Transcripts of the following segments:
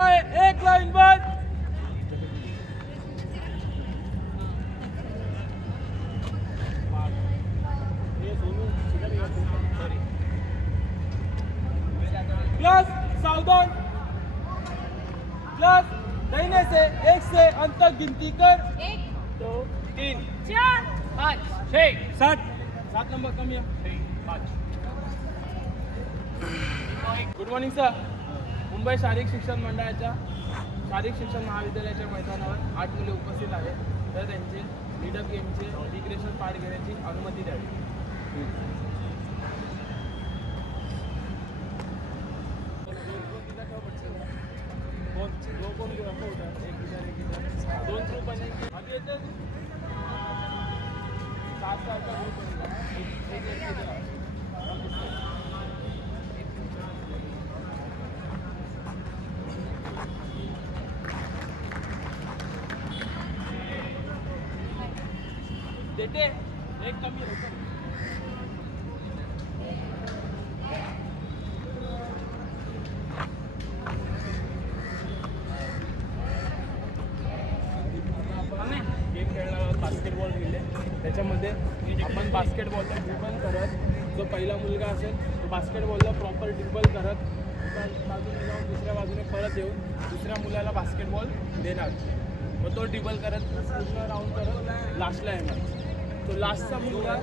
एक लाइन बंद. क्लास सावधान. क्लास दाहिने से 1 से अंत तक गिनती कर. 1 2 3 4 5 6 7 7 नंबर कमी आहे. 5. Good morning sir. मुंबई शारीरिक शिक्षण मंडळाच्या शारीरिक शिक्षण महाविद्यालयाच्या मैदानावर 8 मुले उपस्थित आहेत. तर त्यांचे लीडअप गेमचे रिक्रिएशन पार्ट घेण्याची अनुमती द्यावी. दोन ग्रुप बनाएंगे. अभी येते 7 का ग्रुप बनेगा. देते एक कमी होतं. गेम खेळणार बास्केटबॉल गेले. त्याच्यामध्ये आपण बास्केटबॉलला ड्रिबल करत जो पहिला मुलगा असेल तो बास्केटबॉलला प्रॉपर ड्रिबल करत बाजूने जाऊन दुसऱ्या बाजूने परत येऊन दुसऱ्या मुलाला बास्केटबॉल देणार. मग तो ड्रिबल करत पूर्ण राऊंड करत लास्टला येणार. तो लास्टचा मुलगा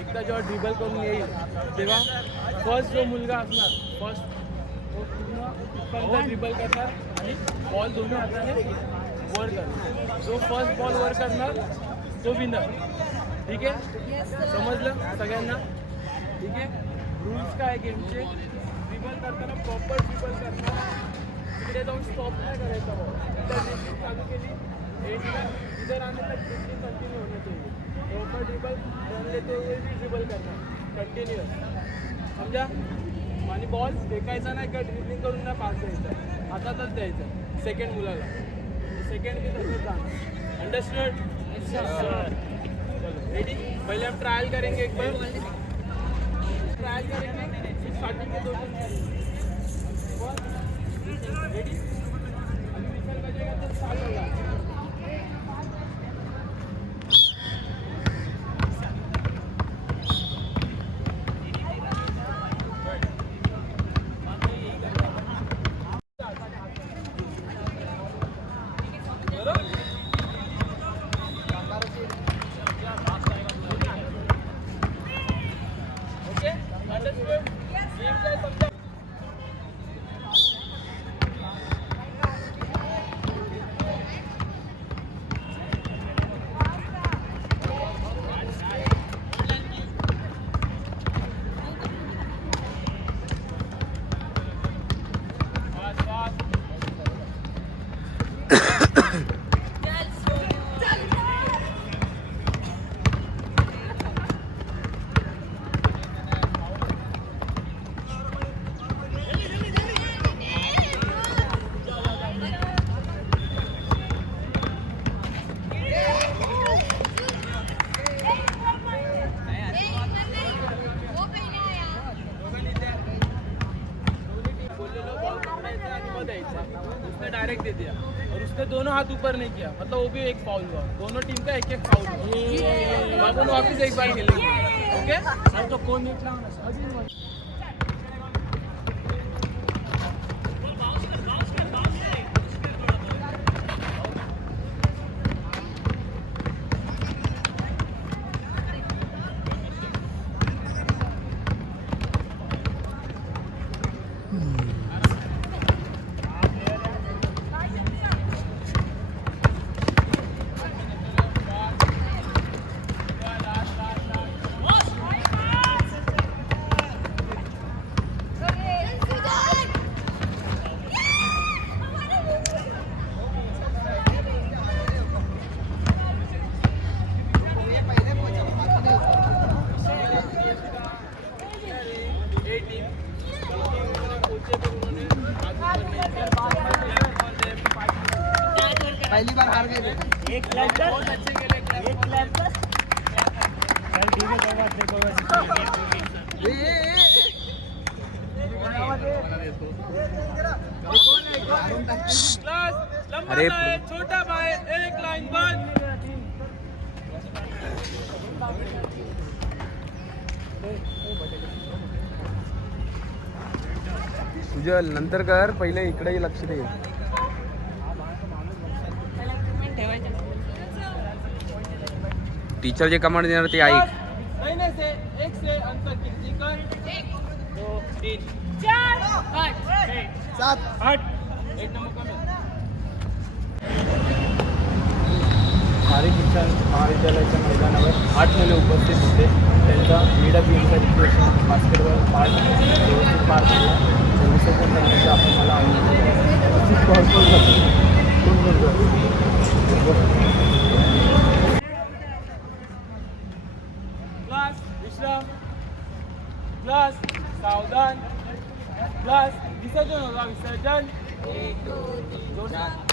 एकदा जेव्हा ड्रिबल करून येईल तेव्हा फर्स्ट जो मुलगा असणार फर्स्ट तो पूर्ण ड्रिबल करणार आणि बॉल दोन्ही हाताने वर करणार. जो फर्स्ट बॉल वर करणार तो विनर. ठीक आहे. समजलं सगळ्यांना. ठीक आहे. रूल्स काय गेमचे. ड्रिबल करताना प्रॉपर ड्रिबल करणार. तिकडे जाऊन स्टॉप नाही करायचा बॉल. ड्रिबलिंग चालू केली इधर आने तक ड्रिबलिंग कंटिन्यू होना चाहिए. प्रॉपर ड्रिबल रन लेते हुए भी ड्रिबल करणार कंटिन्युअस. समजा. आणि बॉल फेकायचा नाही का ड्रिबलिंग करून नाही पास द्यायचा. हातातच द्यायचं सेकंड मुलाला. सेकंड भी तसंच जाणार. अंडरस्टँड. चलो रेडी. पहले हम ट्रायल करेंगे. एक बार ट्रायल करेंगे. स्टार्टिंग के 2 रेडी. अभी विसल बजेगा तो स्टार्ट होगा. उसने डायरेक्ट दे दिया और उसने दोनों हाथ ऊपर नहीं किया. मतलब वो भी एक फाउल हुआ. दोनों टीम का एक एक फाउल हुआ. अपन वापस एक बार खेलेंगे. ओके. तो कौन निकला. पहली बार हार गए. एक बहुत अच्छे खेले. एक देखो क्लास लंबा अरे पाय छोटा पाय एक लाइन बंद. तुझ्या नंतर कर, पहिले इकडे लक्ष दे. टीचर जे कमांड देणार ते ऐक. महीने से एक से अंतर गिनती कर. 1 2 3 4 5 6 7 8 एक नंबर कमी. सारी शिक्षण महाविद्यालयाच्या मैदानावर 8 मुले उपस्थित होते. त्यांचा BWचा रिक्रिएशन बास्केटबॉल पार्ट व्यवस्थित पार पडला. सर्विसपूर्ण त्यांचे आपण मला क्लास विश्राम. क्लास सावधान. क्लास विसर्जन होगा. विसर्जन 1 2 3 4